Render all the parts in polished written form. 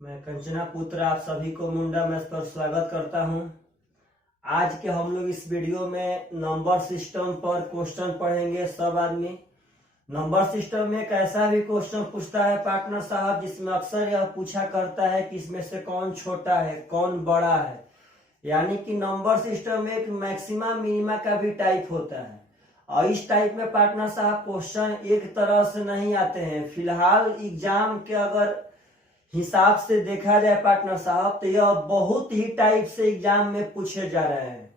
मैं कंचना पुत्र आप सभी को मुंडा मैथ पर स्वागत करता हूं। आज के हम लोग इस वीडियो में नंबर सिस्टम पर क्वेश्चन पढ़ेंगे। सब आदमी नंबर सिस्टम में एक ऐसा भी क्वेश्चन पूछता है पार्टनर साहब, जिसमें अक्सर यह पूछा करता है कि इसमें से कौन छोटा है कौन बड़ा है। यानी कि नंबर सिस्टम में एक मैक्सिमा मिनिमा का भी टाइप होता है और इस टाइप में पार्टनर साहब क्वेश्चन एक तरह से नहीं आते हैं। फिलहाल एग्जाम के अगर हिसाब से देखा जाए पार्टनर साहब तो यह बहुत ही टाइप से एग्जाम में पूछे जा रहे हैं।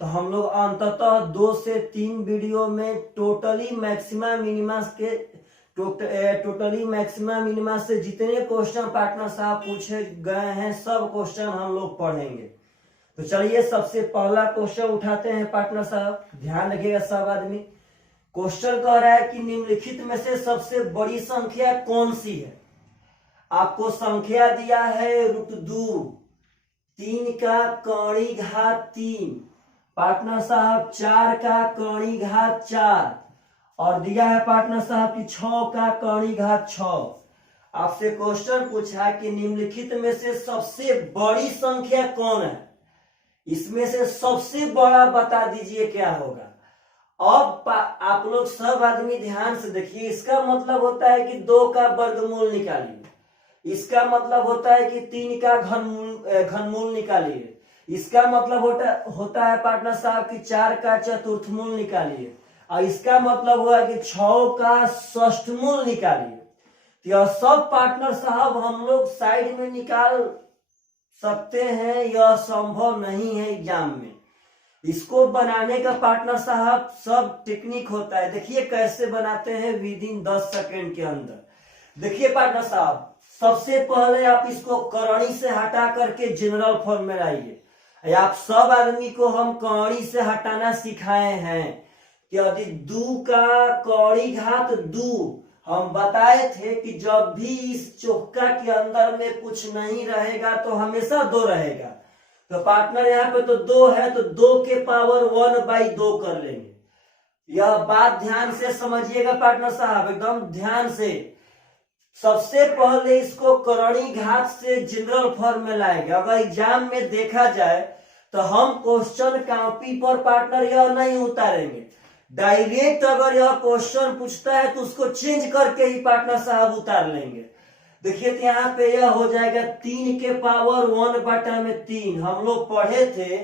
तो हम लोग अंततः 2 से 3 वीडियो में टोटली मैक्सिमा मिनिमा से जितने क्वेश्चन पार्टनर साहब पूछे गए हैं सब क्वेश्चन हम लोग पढ़ेंगे। तो चलिए सबसे पहला क्वेश्चन उठाते हैं पार्टनर साहब, ध्यान रखिएगा सब आदमी। क्वेश्चन कह रहा है कि निम्नलिखित में से सबसे बड़ी संख्या कौन सी है। आपको संख्या दिया है √2, 3 का कौड़ी घात 3, पार्टनर साहब 4 का कौड़ी घात 4 और दिया है पार्टनर साहब की 6 का कौड़ी घात 6। आपसे क्वेश्चन पूछा कि निम्नलिखित में से सबसे बड़ी संख्या कौन है, इसमें से सबसे बड़ा बता दीजिए क्या होगा। अब आप लोग सब आदमी ध्यान से देखिए, इसका मतलब होता है कि 2 का वर्गमूल निकालिए, इसका मतलब होता है कि 3 का घनमूल निकालिए, इसका मतलब होता है पार्टनर साहब कि 4 का चतुर्थमूल निकालिए और इसका मतलब हुआ कि 6 का षष्ठमूल निकालिए। तो यह सब पार्टनर साहब हम लोग साइड में निकाल सकते हैं, यह संभव नहीं है एग्जाम में। इसको बनाने का पार्टनर साहब सब टेक्निक होता है। देखिए कैसे बनाते हैं विदिन 10 सेकेंड के अंदर। देखिए पार्टनर साहब, सबसे पहले आप इसको करणी से हटा करके जनरल फॉर्म में लाइए। आप सब आदमी को हम कौड़ी से हटाना सिखाए हैं कि यदि 2 का कौड़ी घात 2, हम बताए थे कि जब भी इस चौका के अंदर में कुछ नहीं रहेगा तो हमेशा 2 रहेगा। तो पार्टनर यहाँ पे तो 2 है तो 2 के पावर 1/2 कर लेंगे। यह बात ध्यान से समझिएगा पार्टनर साहब, एकदम ध्यान से। सबसे पहले इसको करणी घात से जनरल फॉर्म में लाएंगे। अगर एग्जाम में देखा जाए तो हम क्वेश्चन कॉपी पर पार्टनर यह नहीं उतारेंगे, डायरेक्ट अगर यह क्वेश्चन पूछता है तो उसको चेंज करके ही पार्टनर साहब उतार लेंगे। देखिए तो यहाँ पे यह हो जाएगा 3 के पावर 1/3। हम लोग पढ़े थे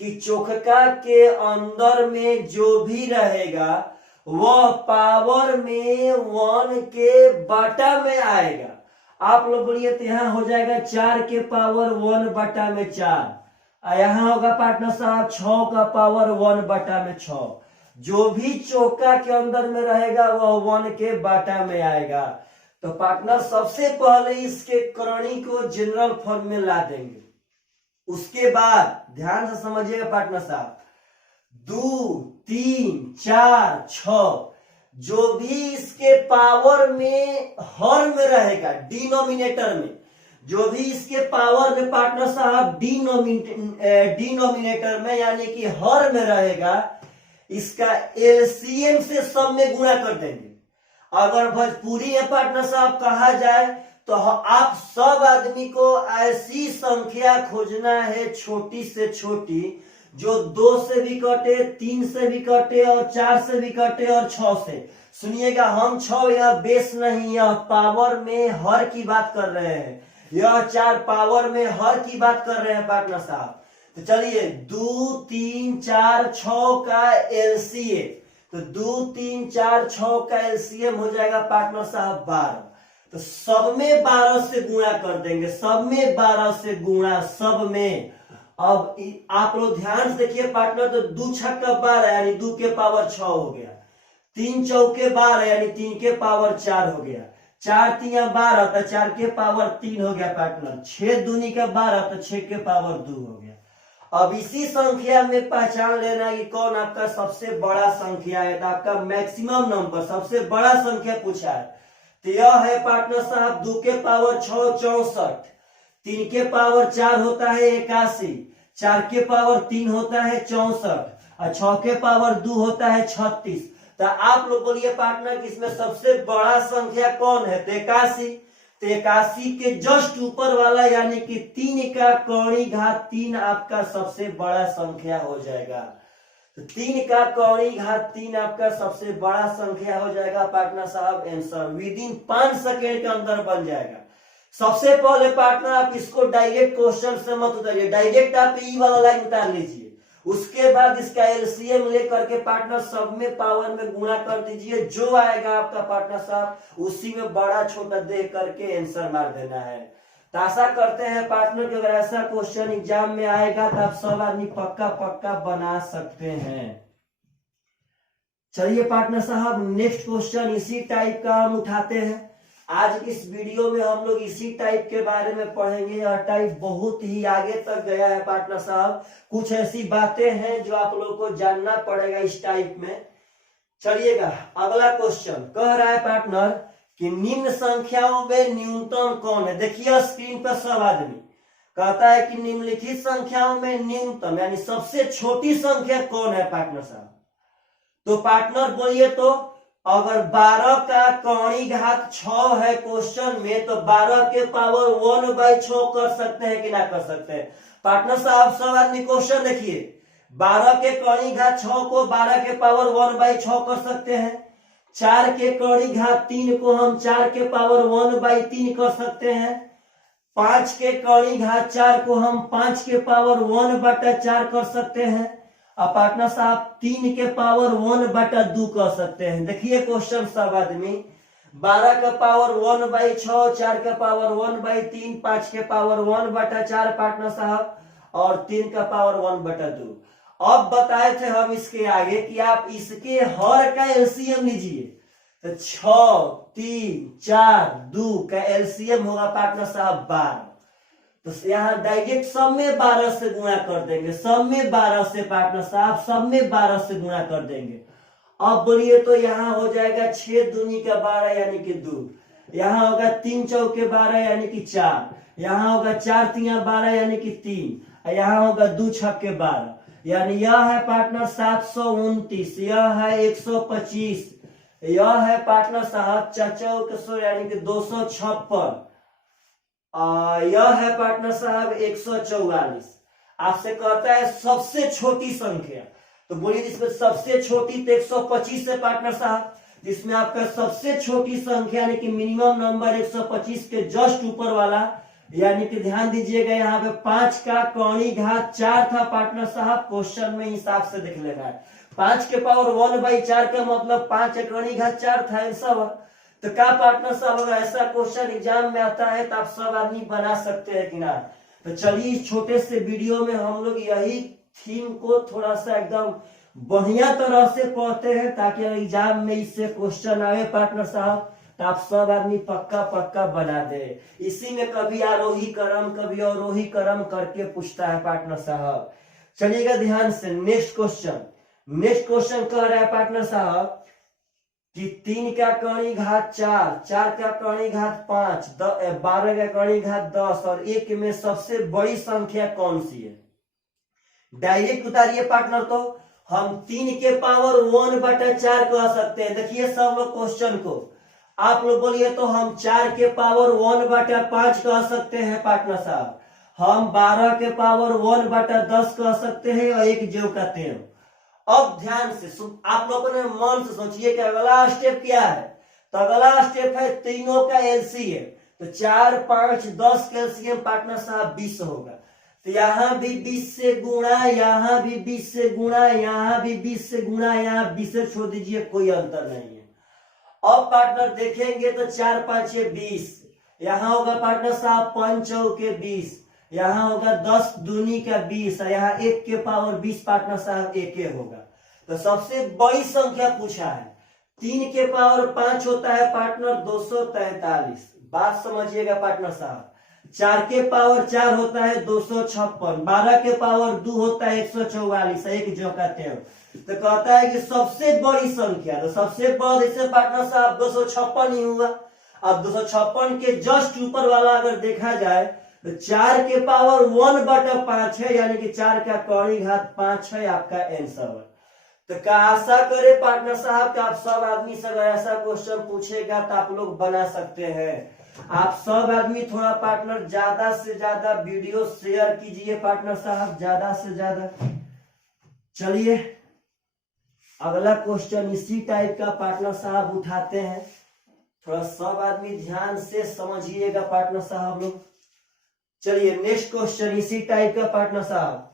कि चौका के अंदर में जो भी रहेगा वह पावर में 1 के बटा में आएगा। आप लोग बोलिए तो यहाँ हो जाएगा 4 के पावर 1/4। यहाँ होगा पार्टनर साहब 6 का पावर 1/6। जो भी चौका के अंदर में रहेगा वह 1 के बटा में आएगा। तो पार्टनर सबसे पहले इसके करणी को जनरल फॉर्म में ला देंगे। उसके बाद ध्यान से समझिएगा पार्टनर साहब, 2, 3, 4, 6 जो भी इसके पावर में हर में रहेगा, डिनोमिनेटर में जो भी इसके पावर में पार्टनर साहब डिनोमिनेटर में यानी कि हर में रहेगा, इसका एलसीएम से सब में गुणा कर देंगे। अगर भोजपुरी में पार्टनर साहब कहा जाए तो आप सब आदमी को ऐसी संख्या खोजना है छोटी से छोटी जो 2 से भी कटे, 3 से भी कटे और 4 से भी कटे और 6 से। सुनिएगा, हम 6 यह बेस नहीं, यह पावर में हर की बात कर रहे हैं। यह 4 पावर में हर की बात कर रहे हैं पार्टनर साहब। तो चलिए 2, 3, 4, 6 का एलसीएम, तो 2, 3, 4, 6 का एलसीएम हो जाएगा पार्टनर साहब 12। तो सब में 12 से गुणा कर देंगे, सब में 12 से गुणा, सब में। अब आप लोग ध्यान से देखिए पार्टनर, तो 2 छक्का 12 यानी 2 के पावर 6 हो गया, 3 चौके 12 यानी 3 के पावर 4 हो गया, 4 3 12 तो 4 के पावर 3 हो गया पार्टनर, 6 दूनी का 12 तो 6 के पावर 2 हो गया। अब इसी संख्या में पहचान लेना कि कौन आपका सबसे बड़ा संख्या है। तो आपका मैक्सिमम नंबर सबसे बड़ा संख्या पूछा है तो यह है पार्टनर साहब 2 के पावर 6 64, 3 के पावर 4 होता है 81, 4 के पावर 3 होता है 64 और 6 के पावर 2 होता है 36। तो आप लोग बोलिए पार्टनर कि इसमें सबसे बड़ा संख्या कौन है। तो 81, तो 81 के जस्ट ऊपर वाला यानी कि 3 का कौड़ी घात 3 आपका सबसे बड़ा संख्या हो जाएगा। तो 3 का कौड़ी घात 3 आपका सबसे बड़ा संख्या हो जाएगा पार्टनर साहब। आंसर विद इन 5 सेकेंड के अंदर बन जाएगा। सबसे पहले पार्टनर आप इसको डायरेक्ट क्वेश्चन से मत उतारिए, डायरेक्ट आप ई वाला लाइन उतार लीजिए। उसके बाद इसका एलसीएम लेकर के पार्टनर सब में पावर में गुणा कर दीजिए, जो आएगा आपका पार्टनर साहब उसी में बड़ा छोटा देख करके आंसर मार देना है। तो आशा करते हैं पार्टनर कि अगर ऐसा क्वेश्चन एग्जाम में आएगा तो आप सब आदमी पक्का पक्का बना सकते हैं। चलिए पार्टनर साहब नेक्स्ट क्वेश्चन इसी टाइप का हम उठाते हैं। आज इस वीडियो में हम लोग इसी टाइप के बारे में पढ़ेंगे। यह टाइप बहुत ही आगे तक गया है पार्टनर साहब, कुछ ऐसी बातें हैं जो आप लोगों को जानना पड़ेगा इस टाइप में। चलिएगा अगला क्वेश्चन कह रहा है पार्टनर कि निम्न संख्याओं में न्यूनतम कौन है। देखिए स्क्रीन पर सब आदमी कहता है कि निम्नलिखित संख्याओं में न्यूनतम यानी सबसे छोटी संख्या कौन है पार्टनर साहब। तो पार्टनर बोलिए तो अगर 12 का कौड़ी घात 6 है क्वेश्चन में तो 12 के पावर 1/6 कर सकते हैं कि ना कर सकते हैं पार्टनर साहब। सब आदमी क्वेश्चन देखिए, 12 के कौड़ी घात 6 को 12 के पावर 1/6 कर सकते हैं। 4 के कौड़ी घात 3 को हम 4 के पावर 1/3 कर सकते हैं। 5 के कौड़ी घात 4 को हम 5 के पावर 1/4 कर सकते हैं। अब पार्टनर साहब 3 के पावर 1/2 कर सकते हैं। देखिए क्वेश्चन सब आदमी, 12 का पावर 1/6, 4 का पावर 1/3, 5 के पावर 1/4 पार्टनर साहब और 3 का पावर 1/2। अब बताए थे हम इसके आगे कि आप इसके हर का एलसीएम लीजिए तो 6, 3, 4, 2 का एलसीएम होगा पार्टनर साहब 12। तो यहाँ डायरेक्ट सब में 12 से गुणा कर देंगे, सब में 12 से पार्टनर साहब सब में 12 से गुणा कर देंगे। अब बोलिए तो यहाँ हो जाएगा 6 दूनी का 12 यानी कि 2, यहाँ होगा 3 चौके 12 यानी कि 4, यहाँ होगा 4 तिया 12 यानी कि 3, यहाँ होगा 2 छक्के 12 यानी यह है पार्टनर 729, यह है 125, यह है पार्टनर साहब 4 यानी कि 256, यह है पार्टनर साहब 144। आपसे कहता है सबसे छोटी संख्या, तो बोलिए इसमें सबसे छोटी तो 125 है पार्टनर साहब, जिसमें आपका सबसे छोटी संख्या यानी कि मिनिमम नंबर 125 के जस्ट ऊपर वाला यानी कि ध्यान दीजिएगा यहाँ पे 5 का कौड़ी घात 4 था पार्टनर साहब। क्वेश्चन में हिसाब से देख लेना है, 5 के पावर 1/4 का मतलब 5 का कौड़ी घात 4 था सब। तो क्या पार्टनर साहब अगर ऐसा क्वेश्चन एग्जाम में आता है तो आप सब आदमी बना सकते हैं कि ना। तो चलिए इस छोटे से वीडियो में हम लोग यही थीम को थोड़ा सा एकदम बढ़िया तरह से पढ़ते हैं ताकि एग्जाम में इससे क्वेश्चन आए पार्टनर साहब तो आप सब आदमी पक्का पक्का बना दे। इसी में कभी आरोही क्रम कभी अवरोही क्रम करके पूछता है पार्टनर साहब। चलिएगा ध्यान से नेक्स्ट क्वेश्चन कह रहा है पार्टनर साहब कि 3 का कौड़ी घात 4, 4 का कौड़ी घात 5, 12 का कौड़ी घात 10 और 1 में सबसे बड़ी संख्या कौन सी है। डायरेक्ट उतारिए पार्टनर, तो हम 3 के पावर 1/4 कह सकते हैं। देखिए सब लोग क्वेश्चन को आप लोग बोलिए तो हम 4 के पावर 1/5 कह सकते हैं पार्टनर साहब, हम 12 के पावर 1/10 कह सकते हैं और 1 जो कहते हैं। अब ध्यान से आप लोगों ने मन से सोचिए कि अगला स्टेप क्या है। तो अगला स्टेप है तीनों का एलसीएम, तो 4, 5, 10 का एलसीएम पार्टनर साहब 20 होगा। तो यहाँ भी 20 से गुणा, यहाँ भी 20 से गुणा, यहाँ भी 20 से गुणा, यहाँ 20 से छोड़ दीजिए, कोई अंतर नहीं है। अब पार्टनर देखेंगे तो 4, 5, 20, यहाँ होगा पार्टनर साहब 5 चौके 20, यहाँ होगा 10 दूनी का 20, यहाँ 1 के पावर 20 पार्टनर साहब 1 होगा। तो सबसे बड़ी संख्या पूछा है, 3 के पावर 5 होता है पार्टनर 243, बात समझिएगा पार्टनर साहब। 4 के पावर 4 होता है 256, 12 के पावर 2 होता है 144, 1 जो कहते हैं। तो कहता है कि सबसे बड़ी संख्या, तो सबसे बड़ा इसे पार्टनर साहब 256 ही हुआ। अब 256 के जस्ट ऊपर वाला अगर देखा जाए तो 4 के पावर 1/5 है यानी कि 4 का कौड़ी घात 5 है आपका आंसर। तो क्या आशा करे पार्टनर साहब कि आप सब आदमी से अगर ऐसा क्वेश्चन पूछेगा तो आप लोग बना सकते हैं। आप सब आदमी थोड़ा पार्टनर ज्यादा से ज्यादा वीडियो शेयर कीजिए पार्टनर साहब, ज्यादा से ज्यादा। चलिए अगला क्वेश्चन इसी टाइप का पार्टनर साहब उठाते हैं, थोड़ा सब आदमी ध्यान से समझिएगा पार्टनर साहब लोग। चलिए नेक्स्ट क्वेश्चन इसी टाइप का पार्टनर साहब।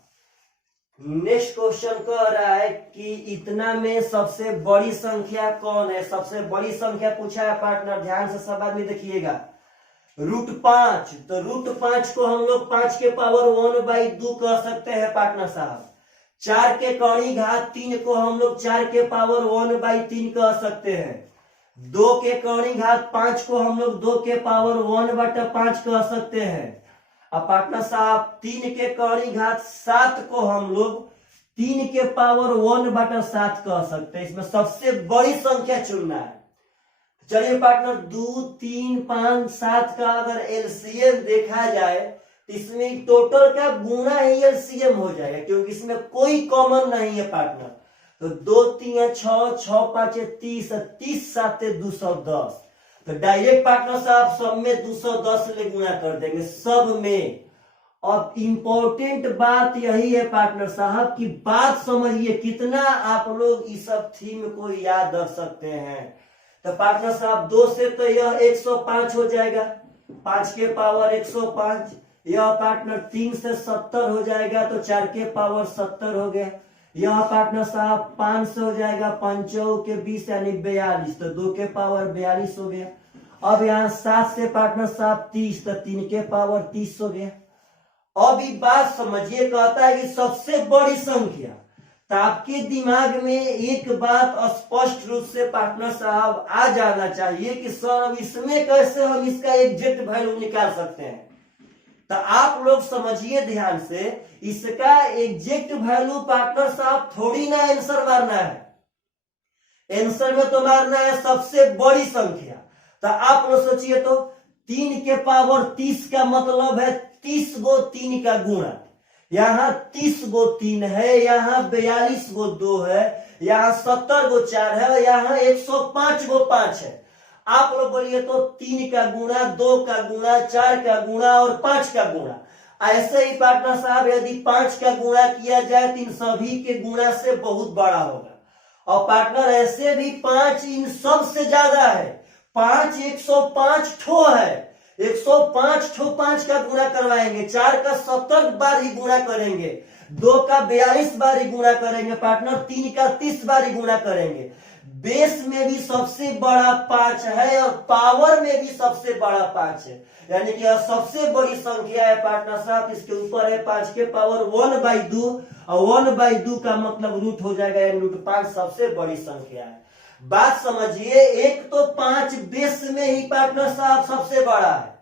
नेक्स्ट क्वेश्चन कह रहा है कि इतना में सबसे बड़ी संख्या कौन है? सबसे बड़ी संख्या पूछा है पार्टनर, ध्यान से सब आदमी देखिएगा। √5, तो √5 को हम लोग 5 के पावर 1/2 कह सकते हैं पार्टनर साहब। 4 के कौड़ी घात 3 को हम लोग 4 के पावर 1/3 कह सकते हैं। 2 के कौड़ी घात 5 को हम लोग 2 के पावर 1/5 कह सकते हैं। अब पार्टनर साहब 3 के कौड़ी घात 7 को हम लोग 3 के पावर 1/7 कह सकते हैं। इसमें सबसे बड़ी संख्या चुनना है। चलिए पार्टनर 2, 3, 5, 7 का अगर एलसीएम देखा जाए तो इसमें टोटल का गुणा ही एलसीएम हो जाएगा, क्योंकि इसमें कोई कॉमन नहीं है पार्टनर। तो 2 3 6, 6 5 30, 30 7 210। तो डायरेक्ट पार्टनर साहब सब में 210 ले गुणा कर देंगे सब में। अब इंपॉर्टेंट बात यही है पार्टनर साहब की बात समझिए, कितना आप लोग इस सब थीम को याद रख सकते हैं। तो पार्टनर साहब 2 से तो यह 105 हो जाएगा, 5 के पावर 105। यह पार्टनर 3 से 70 हो जाएगा, तो 4 के पावर 70 हो गया। यह पार्टनर साहब 5 से हो जाएगा, 5 के 20 यानी 42, तो 2 के पावर 42 हो गया। अब यहाँ 7 से पार्टनर साहब 30, तो 3 के पावर 30 हो गया। अब ये बात समझिए, कहता है कि सबसे बड़ी संख्या। तो आपके दिमाग में एक बात स्पष्ट रूप से पार्टनर साहब आ जाना चाहिए कि सर इसमें कैसे हम इसका एग्जैक्ट वैल्यू निकाल सकते हैं। तो आप लोग समझिए ध्यान से, इसका एग्जैक्ट वैल्यू पार्टनर साहब थोड़ी ना आंसर मारना है, आंसर में तो मारना है सबसे बड़ी संख्या। तो आप लोग सोचिए, तो 3 के पावर 30 का मतलब है 30 गो 3 का गुणा। यहाँ 30 गो 3 है, यहाँ 42 गो 2 है, यहाँ 70 गो 4 है, और यहाँ 105 गो 5 है। आप लोग बोलिए तो 3 का गुणा, 2 का गुणा, 4 का गुणा और 5 का गुणा। ऐसे ही पार्टनर साहब यदि 5 का गुणा किया जाए तो इन सभी के गुणा से बहुत बड़ा होगा। और पार्टनर ऐसे भी 5 इन सब से ज्यादा है। 5 105 ठो है, 105 ठो 5 का गुणा करवाएंगे। 4 का 70 बार ही गुणा करेंगे, 2 का 42 बार ही गुणा करेंगे पार्टनर, 3 का 30 बार ही गुणा करेंगे। बेस में भी सबसे बड़ा 5 है और पावर में भी सबसे बड़ा 5 है, यानी कि सबसे बड़ी संख्या है पार्टनर साहब। इसके ऊपर है 5 के पावर 1/2, और 1/2 का मतलब रूट हो जाएगा, यानी √5 सबसे बड़ी संख्या है। बात समझिए, एक तो 5 बेस में ही पार्टनर साहब सबसे बड़ा है,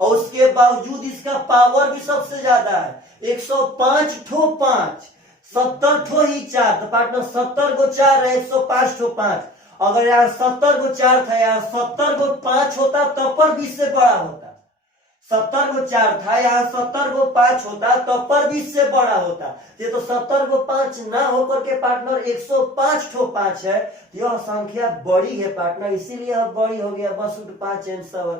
और उसके बावजूद इसका पावर भी सबसे ज्यादा है। 105 ठो 5, 70 ठो ही 4, तो पार्टनर 70 गो 4 है, 105 ठो 5। अगर यार 70 गो 4 था, यार 70 गो 5 होता तब पर 20 से बड़ा होता। 70 गो 4 था, यहाँ 70 गो 5 होता तब पर 20 से बड़ा होता। ये तो 70 गो 5 ना होकर के पार्टनर 105 ठो 5 है, यह संख्या बड़ी है पार्टनर, इसीलिए अब बड़ी हो गया, बस √5 आंसर।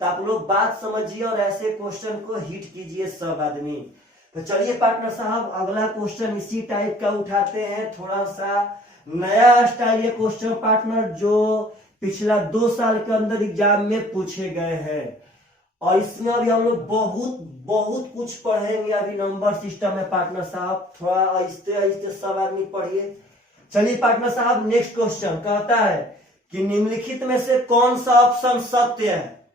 तो आप लोग बात समझिए और ऐसे क्वेश्चन को हिट कीजिए सब आदमी। तो चलिए पार्टनर साहब अगला क्वेश्चन इसी टाइप का उठाते हैं, थोड़ा सा नया स्टाइल ये क्वेश्चन पार्टनर, जो पिछला 2 साल के अंदर एग्जाम में पूछे गए हैं। और इसमें अभी हम लोग बहुत कुछ पढ़ेंगे। अभी नंबर सिस्टम है पार्टनर साहब, थोड़ा आहिस्ते आहिस्ते सब आदमी पढ़िए। चलिए पार्टनर साहब नेक्स्ट क्वेश्चन कहता है कि निम्नलिखित में से कौन सा ऑप्शन सत्य है।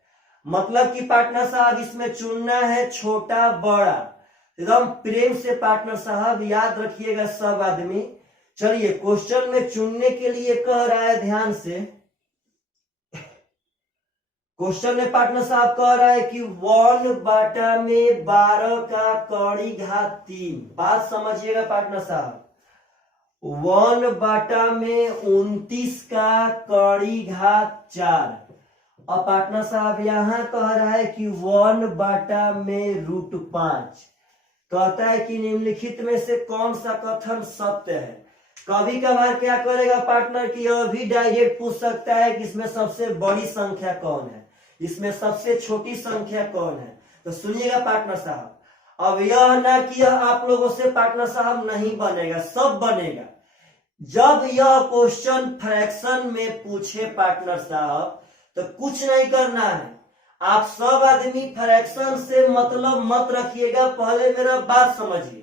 मतलब कि पार्टनर साहब इसमें चुनना है छोटा बड़ा, एकदम प्रेम से पार्टनर साहब याद रखिएगा सब आदमी। चलिए क्वेश्चन में चुनने के लिए कह रहा है, ध्यान से क्वेश्चन में पार्टनर साहब कह रहा है कि 1/12 का कौड़ी घात 3। बात समझिएगा पार्टनर साहब, 1/29 का कौड़ी घात 4। और पार्टनर साहब यहां कह रहा है कि 1/√5। कहता है कि निम्नलिखित में से कौन सा कथन सत्य है। कभी कभार क्या करेगा पार्टनर कि यह भी डायरेक्ट पूछ सकता है कि इसमें सबसे बड़ी संख्या कौन है। इसमें सबसे छोटी संख्या कौन है? तो सुनिएगा पार्टनर साहब, अब यह ना कि यह आप लोगों से पार्टनर साहब नहीं बनेगा, सब बनेगा। जब यह क्वेश्चन फ्रैक्शन में पूछे पार्टनर साहब तो कुछ नहीं करना है, आप सब आदमी फ्रैक्शन से मतलब मत रखिएगा, पहले मेरा बात समझिए।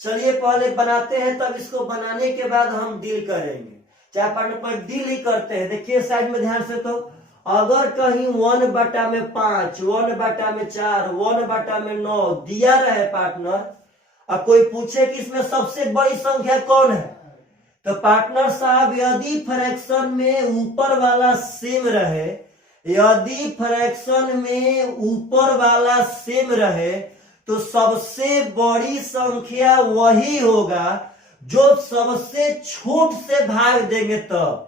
चलिए पहले बनाते हैं, तब इसको बनाने के बाद हम डील करेंगे, चाहे पार्टनर पर डील ही करते हैं। देखिए साइड में ध्यान से, तो अगर कहीं 1/5, 1/4, 1/9 दिया रहे पार्टनर, और कोई पूछे कि इसमें सबसे बड़ी संख्या कौन है, तो पार्टनर साहब यदि फ्रैक्शन में ऊपर वाला सेम रहे, यदि फ्रैक्शन में ऊपर वाला सेम रहे, तो सबसे बड़ी संख्या वही होगा जो सबसे छोट से भाग देंगे। तब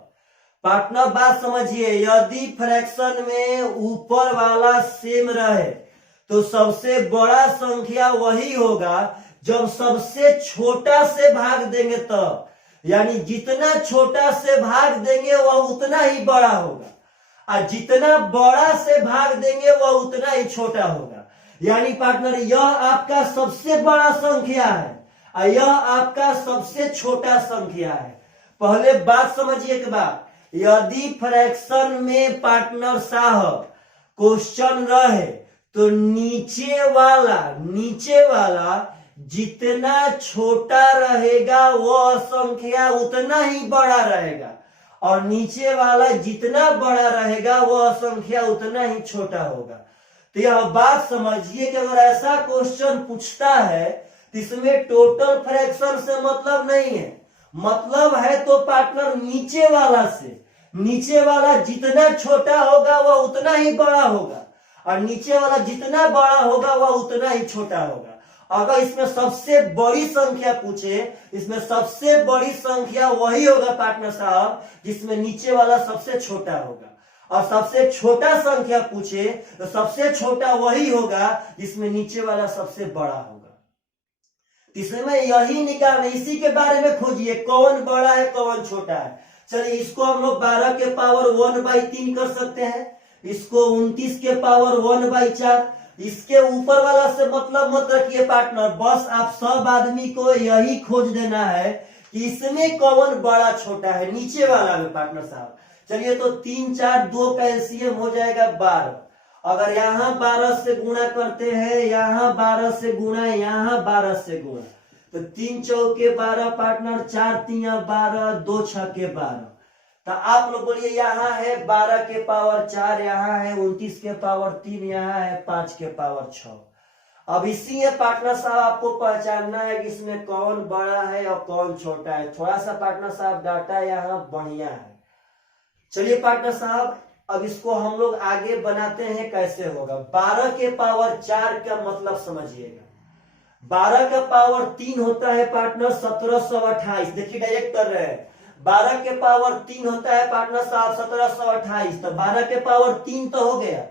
पार्टनर बात समझिए, यदि फ्रैक्शन में ऊपर वाला सेम रहे तो सबसे बड़ा संख्या वही होगा जब सबसे छोटा से भाग देंगे तब, यानी जितना छोटा से भाग देंगे वह उतना ही बड़ा होगा, और जितना बड़ा से भाग देंगे वह उतना ही छोटा होगा। यानी पार्टनर यह आपका सबसे बड़ा संख्या है और यह आपका सबसे छोटा संख्या है। पहले बात समझिए एक बार, यदि फ्रैक्शन में पार्टनर साहब क्वेश्चन रहे तो नीचे वाला जितना छोटा रहेगा वह संख्या उतना ही बड़ा रहेगा, और नीचे वाला जितना बड़ा रहेगा वह संख्या उतना ही छोटा होगा। तो यह बात समझिए कि अगर ऐसा क्वेश्चन पूछता है तो इसमें टोटल फ्रैक्शन से मतलब नहीं है, मतलब है तो पार्टनर नीचे वाला से। नीचे वाला जितना छोटा होगा वह उतना ही बड़ा होगा, और नीचे वाला जितना बड़ा होगा वह उतना ही छोटा होगा। अगर इसमें सबसे बड़ी संख्या पूछे, इसमें सबसे बड़ी संख्या वही होगा पार्टनर साहब जिसमें नीचे वाला सबसे छोटा होगा, और सबसे छोटा संख्या पूछे तो सबसे छोटा वही होगा जिसमें नीचे वाला सबसे बड़ा होगा। इसमें यही निकालना, इसी के बारे में खोजिए कौन बड़ा है कौन छोटा है। चलिए इसको हम लोग 12 के पावर 1/3 कर सकते हैं, इसको 29 के पावर 1/4। इसके ऊपर वाला से मतलब मत रखिए पार्टनर, बस आप सब आदमी को यही खोज देना है कि इसमें कौन बड़ा छोटा है, नीचे वाला में पार्टनर साहब। चलिए तो 3 4 2 का एलसीएम हो जाएगा 12। अगर यहाँ 12 से गुणा करते हैं, यहाँ 12 से गुणा, यहाँ 12 से गुणा, तो 3 चौके 12 पार्टनर, 4 3 12, 2 6 12। तो आप लोग बोलिए यहाँ है 12 के पावर 4, यहाँ है 29 के पावर 3, यहाँ है 5 के पावर 6। अब इसी है पार्टनर साहब आपको पहचानना है कि इसमें कौन बड़ा है और कौन छोटा है। थोड़ा सा पार्टनर साहब डाटा यहाँ बढ़िया है। चलिए पार्टनर साहब अब इसको हम लोग आगे बनाते हैं, कैसे होगा। 12 के पावर 4 का मतलब समझिएगा, 12 का पावर 3 होता है पार्टनर 1728। देखिए डायरेक्ट कर रहे हैं, 12 के पावर 3 होता है पार्टनर साहब 1728। तो 12 के पावर 3 तो हो गया,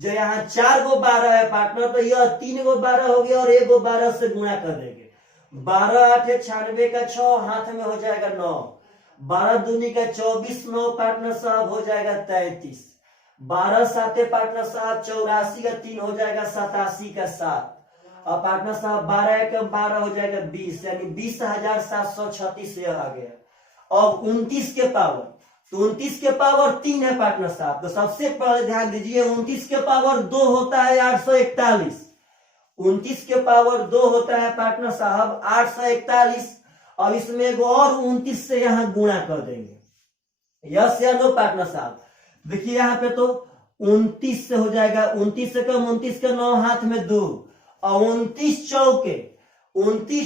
जो यहाँ 4 गो 12 है पार्टनर, तो यह 3 गो 12 हो गया और 1 गो 12 से गुणा कर देंगे। 12 8 96 का 6 हाथ में हो जाएगा 9, 12 दूनी का 24, 9 पार्टनर साहब हो जाएगा 33, 12 7 पार्टनर साहब 84 का 3 हो जाएगा 87 का 7, और पार्टनर साहब 12 का 12 हो जाएगा 20, यानी 20,736 यह आ गया। और 29 के पावर, तो 29 के पावर 3 है पार्टनर साहब, तो सबसे पहले ध्यान दीजिए 29 के पावर 2 होता है 841, 29 के पावर 2 होता है पार्टनर साहब 841। अब इसमें एक और 29 से यहाँ गुणा कर देंगे, यस या नो पार्टनर साहब। देखिए यहाँ पे तो 29 से हो जाएगा, 29 से कम 29 के 9 हाथ में 2, और 29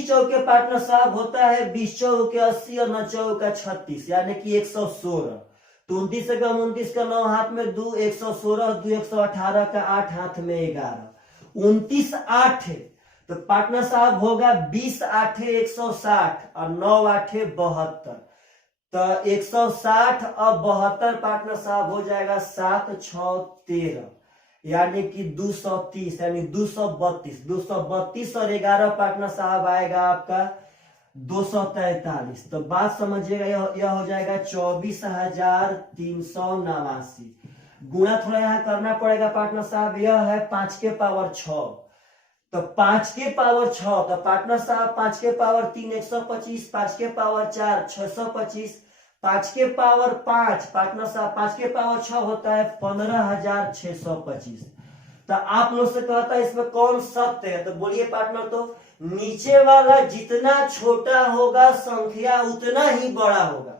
चौके पार्टनर साहब होता है 20 चौके 80 और 9 चौका 36, यानी कि 116। तो 29 से कम 29 का 9 हाथ में 2, 116, 2 118 का 8 हाथ में 11, 29 8 है, तो पार्टनर साहब होगा 20 8 160 और 9 8 72। तो 160 और 72 पार्टनर साहब हो जाएगा 7 6 13, यानी कि 230, यानी 232, 232 और 11 पार्टनर साहब आएगा आपका 243। तो बात समझिएगा, यह हो जाएगा 24,389। गुणा थोड़ा यहाँ करना पड़ेगा पार्टनर साहब। यह है 5 के पावर 6, तो 5 के पावर 6, तो पार्टनर साहब 5 के पावर 3 125, 5 के पावर 4 625, 5 के पावर 5 पार्टनर साहब 5 के पावर 6 होता है 15,625। तो आप लोग से कहता है इसमें कौन सत्य है, तो बोलिए पार्टनर। तो नीचे वाला जितना छोटा होगा संख्या उतना ही बड़ा होगा।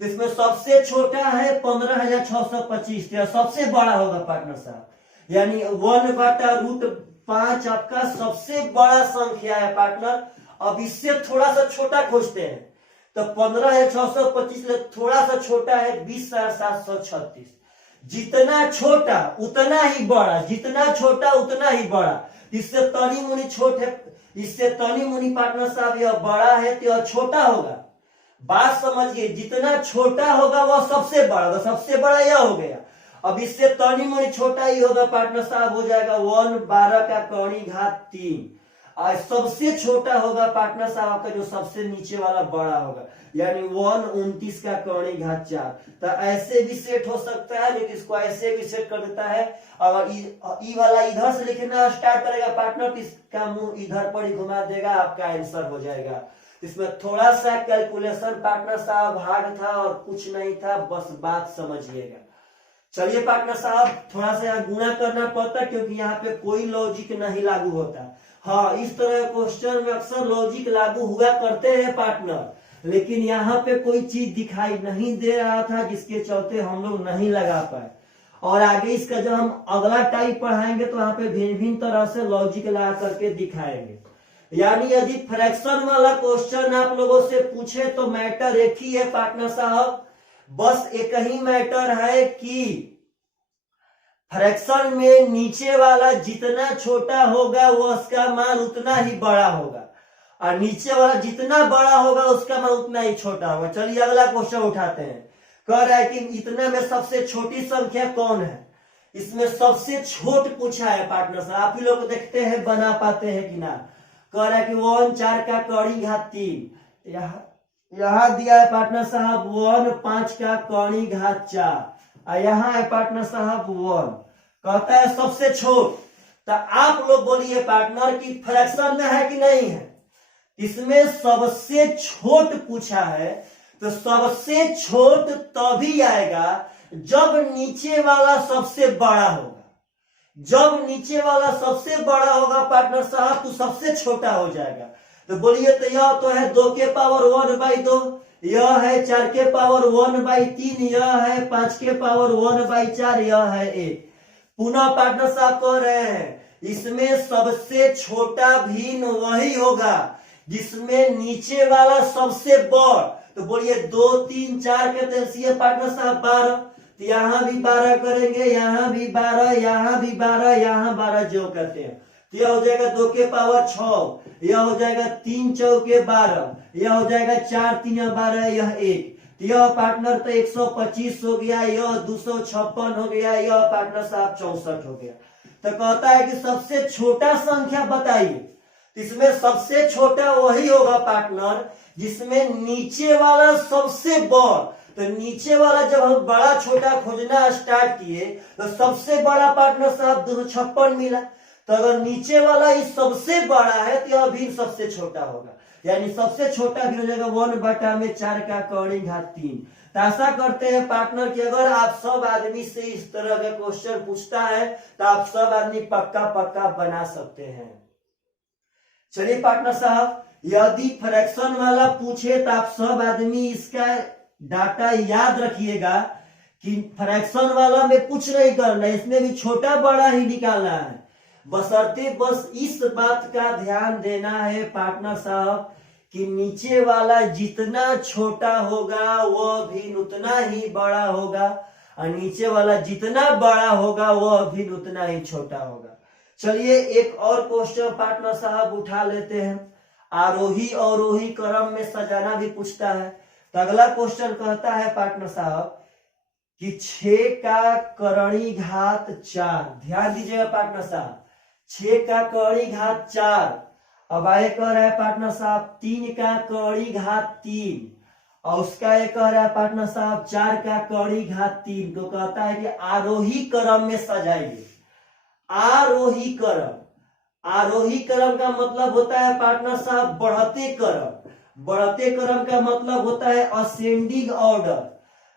तो इसमें सबसे छोटा है 15,625, सबसे बड़ा होगा पार्टनर साहब, यानी 1/√5 आपका सबसे बड़ा संख्या है पार्टनर। अब इससे थोड़ा सा छोटा खोजते हैं, तो 15,625 थोड़ा सा छोटा है 20,736। जितना छोटा उतना ही बड़ा, जितना छोटा उतना ही बड़ा। इससे तनी मुनी छोट है, इससे तनी मुनी पार्टनर साहब यह बड़ा है तो यह छोटा होगा। बात समझिए, जितना छोटा होगा वह सबसे बड़ा, तो सबसे बड़ा यह हो गया। अब इससे तनी मुनी छोटा ही होगा पार्टनर साहब, हो जाएगा 1/12 और सबसे छोटा होगा पार्टनर साहब आपका जो सबसे नीचे वाला बड़ा होगा, यानी 1/29 तो ऐसे भी सेट हो सकता है, लेकिन इसको ऐसे भी सेट कर देता है। अगर ई वाला इधर से लिखना स्टार्ट करेगा पार्टनर, तो इसका मुंह इधर पर ही घुमा देगा, आपका आंसर हो जाएगा। इसमें थोड़ा सा कैलकुलेशन पार्टनर साहब भाग था और कुछ नहीं था, बस बात समझिएगा। चलिए पार्टनर साहब, थोड़ा सा यहाँ गुणा करना पड़ता क्योंकि यहाँ पे कोई लॉजिक नहीं लागू होता। हाँ, इस तरह क्वेश्चन में अक्सर लॉजिक लागू हुआ करते हैं पार्टनर, लेकिन यहाँ पे कोई चीज दिखाई नहीं दे रहा था, जिसके चलते हम लोग नहीं लगा पाए। और आगे इसका जब हम अगला टाइप पढ़ाएंगे तो यहाँ पे भिन्न भिन्न तरह से लॉजिक लगा करके दिखाएंगे। यानी यदि फ्रैक्शन वाला क्वेश्चन आप लोगों से पूछे तो मैटर एक ही है पार्टनर साहब, बस एक ही मैटर है कि फ्रैक्शन में नीचे वाला जितना छोटा होगा वो उसका मान उतना ही बड़ा होगा, और नीचे वाला जितना बड़ा होगा उसका मान उतना ही छोटा होगा। चलिए अगला क्वेश्चन उठाते हैं। कह रहा है कि इतना में सबसे छोटी संख्या कौन है। इसमें सबसे छोट पूछा है पार्टनर साहब, आप ही लोग देखते हैं बना पाते हैं कि ना। कह रहा है कि 1/4 यहाँ दिया है पार्टनर साहब 1/5 और यहाँ है पार्टनर साहब 1। कहता है सबसे छोट, तो आप लोग बोलिए पार्टनर कि फ्रैक्शन में है कि नहीं है। इसमें सबसे छोट पूछा है, तो सबसे छोट तभी आएगा जब नीचे वाला सबसे बड़ा होगा। जब नीचे वाला सबसे बड़ा होगा पार्टनर साहब तो सबसे छोटा हो जाएगा। तो बोलिए, तो यह तो है 2 के पावर 1/2, यह है 4 के पावर 1/3, यह है 5 के पावर 1/4, यह है 1। पुनः पार्टनर साहब कह रहे हैं इसमें सबसे छोटा भिन्न वही होगा जिसमें नीचे वाला सबसे बड़। तो बोलिए 2 3 4 के एलसीएम पार्टनर साहब 12, तो यहाँ भी 12 करेंगे, यहाँ भी 12, यहाँ भी 12, यहाँ 12 जो कहते हैं। तो यह हो जाएगा 2 के पावर 6, यह हो जाएगा 3 चौके 12, यह हो जाएगा 4 3 12, यह 1। तो यह पार्टनर तो 125 हो गया, यह 256 हो गया, यह पार्टनर साहब 64 हो गया। तो कहता है कि सबसे छोटा संख्या बताइए। इसमें सबसे छोटा वही होगा पार्टनर जिसमें नीचे वाला सबसे बड़। तो नीचे वाला जब हम बड़ा छोटा खोजना स्टार्ट किए तो सबसे बड़ा पार्टनर साहब 256 मिला। तो अगर नीचे वाला ही सबसे बड़ा है तो यह भी सबसे छोटा होगा, यानी सबसे छोटा भी हो जाएगा 1/4 तो आशा करते हैं पार्टनर कि अगर आप सब आदमी से इस तरह का क्वेश्चन पूछता है तो आप सब आदमी पक्का पक्का बना सकते हैं। चलिए पार्टनर साहब, यदि फ्रैक्शन वाला पूछे तो आप सब आदमी इसका डाटा याद रखिएगा कि फ्रैक्शन वाला में कुछ नहीं करना, इसमें भी छोटा बड़ा ही निकालना है। बशर्ते बस इस बात का ध्यान देना है पार्टनर साहब कि नीचे वाला जितना छोटा होगा वह भी उतना ही बड़ा होगा, और नीचे वाला जितना बड़ा होगा वह भी उतना ही छोटा होगा। चलिए एक और क्वेश्चन पार्टनर साहब उठा लेते हैं। आरोही अवरोही क्रम में सजाना भी पूछता है। तो अगला क्वेश्चन कहता है पार्टनर साहब कि 6 का करणी घात 4। ध्यान दीजिएगा पार्टनर साहब, 6 का करणी घात 4। अब आगे कह रहा है पार्टनर साहब 3 का करणी घात 3, और उसका एक कह रहा है पार्टनर साहब 4 का कड़ी घात 3, तो कहता है कि आरोही क्रम में सजाइए। आरोही क्रम, आरोही क्रम का मतलब होता है पार्टनर साहब बढ़ते क्रम, बढ़ते क्रम का मतलब होता है असेंडिंग ऑर्डर,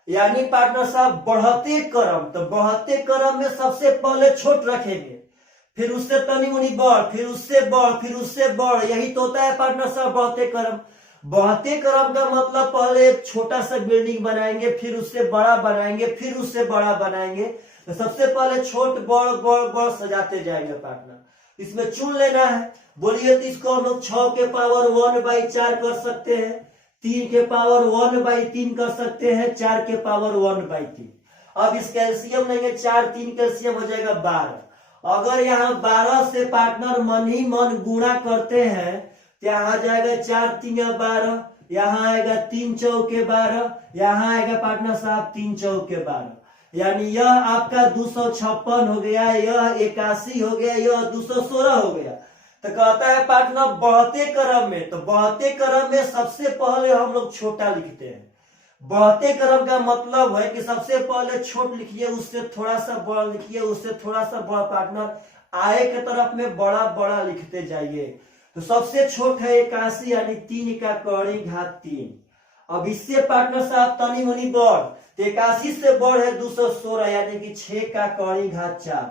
यानी पार्टनर साहब बढ़ते क्रम। तो बढ़ते क्रम में सबसे पहले छोट रखेंगे, फिर उससे तनी मुनी बढ़, फिर उससे बढ़, फिर उससे बढ़, यही तो होता है पार्टनर साहब बढ़ते क्रम। बढ़ते क्रम का मतलब पहले एक छोटा सा बिल्डिंग बनाएंगे, फिर उससे बड़ा बनाएंगे, फिर उससे बड़ा बनाएंगे। तो सबसे पहले छोट बड़ बड़ बड़ सजाते जाएंगे पार्टनर। इसमें चुन लेना है, बोलिए तो इसको हम लोग 6 के पावर 1/4 कर सकते हैं, 3 के पावर 1/3 कर सकते हैं, 4 के पावर 1/3। अब इस कैल्शियम लेंगे 4 3 कैल्शियम हो जाएगा 12। अगर यहाँ 12 से पार्टनर मन ही मन गुणा करते हैं तो यहाँ आ जाएगा 4 3 12, यहाँ आएगा 3 चौके 12, यहाँ आएगा पार्टनर साहब 3 चौके 12, यानी यह आपका 256 हो गया, यह 81 हो गया, यह 216 हो गया। तो कहता है पार्टनर बढ़ते क्रम में, तो बढ़ते क्रम में सबसे पहले हम लोग छोटा लिखते हैं। बढ़ते क्रम का मतलब है कि सबसे पहले छोट लिखिए, उससे थोड़ा सा बड़ा लिखिए, उससे थोड़ा सा बड़ा, पार्टनर आए के तरफ में बड़ा बड़ा लिखते जाइए। तो सबसे छोट है 81, यानी 3 का कड़ी घात 3। अब इससे पार्टनर साहब तनी मुनी बढ़, तो 81 से बढ़ है 216, यानी कि 6 का कड़ी घात 4।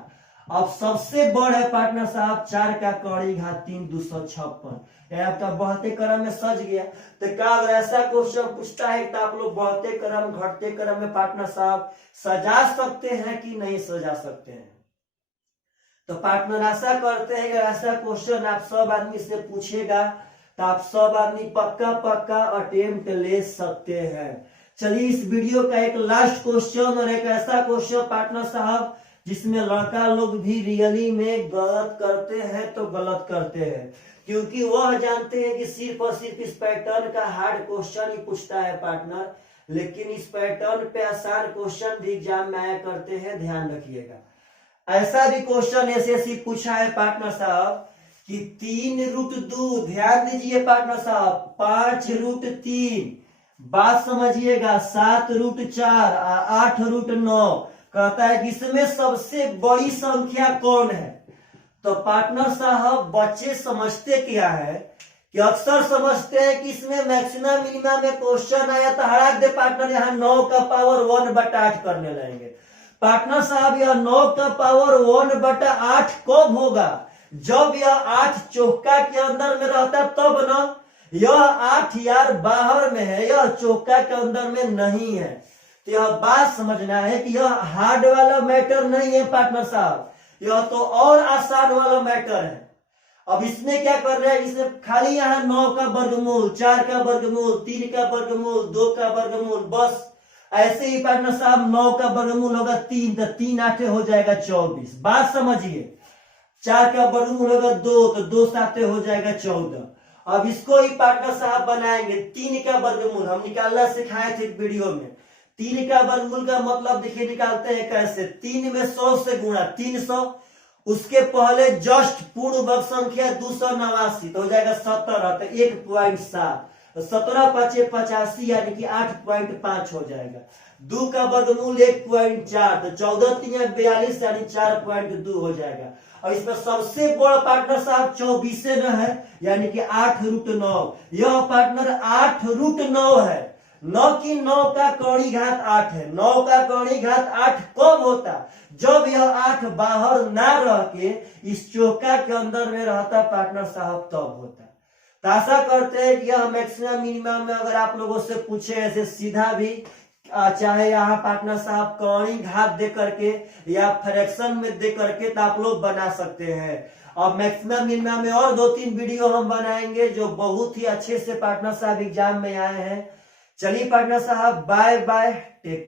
अब सबसे बड़ है पार्टनर साहब 4 का कड़ी घात 3 256, यह आपका बढ़ते क्रम में सज गया। तो क्या अगर ऐसा क्वेश्चन पूछता है तो आप लोग बढ़ते क्रम घटते क्रम में पार्टनर साहब सजा सकते हैं कि नहीं सजा सकते हैं? तो पार्टनर आशा करते हैं कि ऐसा क्वेश्चन आप सब आदमी से पूछेगा तो आप सब आदमी पक्का पक्का अटेम्प्ट ले सकते हैं। चलिए इस वीडियो का एक लास्ट क्वेश्चन और एक ऐसा क्वेश्चन पार्टनर साहब जिसमें लड़का लोग भी रियली में गलत करते हैं, तो गलत करते हैं क्योंकि वह जानते हैं कि सिर्फ और सिर्फ इस पैटर्न का हार्ड क्वेश्चन ही पूछता है पार्टनर, लेकिन इस पैटर्न पे आसान क्वेश्चन भी एग्जाम में आया करते हैं, ध्यान रखिएगा। ऐसा भी क्वेश्चन एसएससी पूछा है पार्टनर साहब कि 3√2, ध्यान दीजिए पार्टनर साहब, 5√3, बात समझिएगा, 7√4, 8√9, कहता है कि इसमें सबसे बड़ी संख्या कौन है? तो पार्टनर साहब बच्चे समझते क्या है कि अक्सर समझते हैं कि इसमें मैक्सिमम मिनिमम में क्वेश्चन आया तो हटा दे पार्टनर, यहाँ 9 का पावर 1/8 करने लगेंगे। पार्टनर साहब यह 9 का पावर 1/8 कब होगा? जब यह 8 चौका के अंदर में रहता तब ना। यह 8 यार बाहर में है, यह चौका के अंदर में नहीं है। तो यह बात समझना है कि यह हार्ड वाला मैटर नहीं है पार्टनर साहब, यह तो और आसान वाला मैटर है। अब इसमें क्या कर रहे हैं, इसमें खाली यहाँ 9 का वर्गमूल, 4 का वर्गमूल, 3 का वर्गमूल, 2 का वर्गमूल, बस ऐसे ही पार्टनर साहब 9 का वर्गमूल होगा 3, तो 3 8 हो जाएगा 24। बात समझिए, 4 का वर्गमूल होगा 2, तो 2 7 हो जाएगा 14। अब इसको ही पार्टनर साहब बनाएंगे 3 का वर्गमूल, हम निकालना सिखाए थे वीडियो में। 3 का वर्गमूल का मतलब देखिए निकालते हैं कैसे, 3 में 100 से गुणा 300, उसके पहले जस्ट पूर्ण वर्ग संख्या 289, तो हो जाएगा 17, तो 1.7, 17 5 85, यानी कि 8.5 हो जाएगा। 2 का वर्गमूल 1.4, तो 14 3 42, यानी 4.2 हो जाएगा। और इसमें सबसे बड़ा पार्टनर साहब 24 न है, यानी कि 8√9। यह पार्टनर 8√9 है, न कि 9 का कड़ी घात 8 है। 9 का कड़ी घात 8 कब होता? जब यह 8 बाहर ना रह के इस चौका के अंदर में रहता पार्टनर साहब, तब होता। तो आशा करते हैं कि यह मैक्सिमम मिनिमम में अगर आप लोगों से पूछे ऐसे सीधा भी, चाहे यहाँ पार्टनर साहब कड़ी घात दे करके या फ्रैक्शन में दे करके, तो आप लोग बना सकते हैं। और मैक्सिमम मिनिमम में और 2-3 वीडियो हम बनाएंगे जो बहुत ही अच्छे से पार्टनर साहब एग्जाम में आए हैं। चलिए पार्टनर साहब, बाय बाय, टेक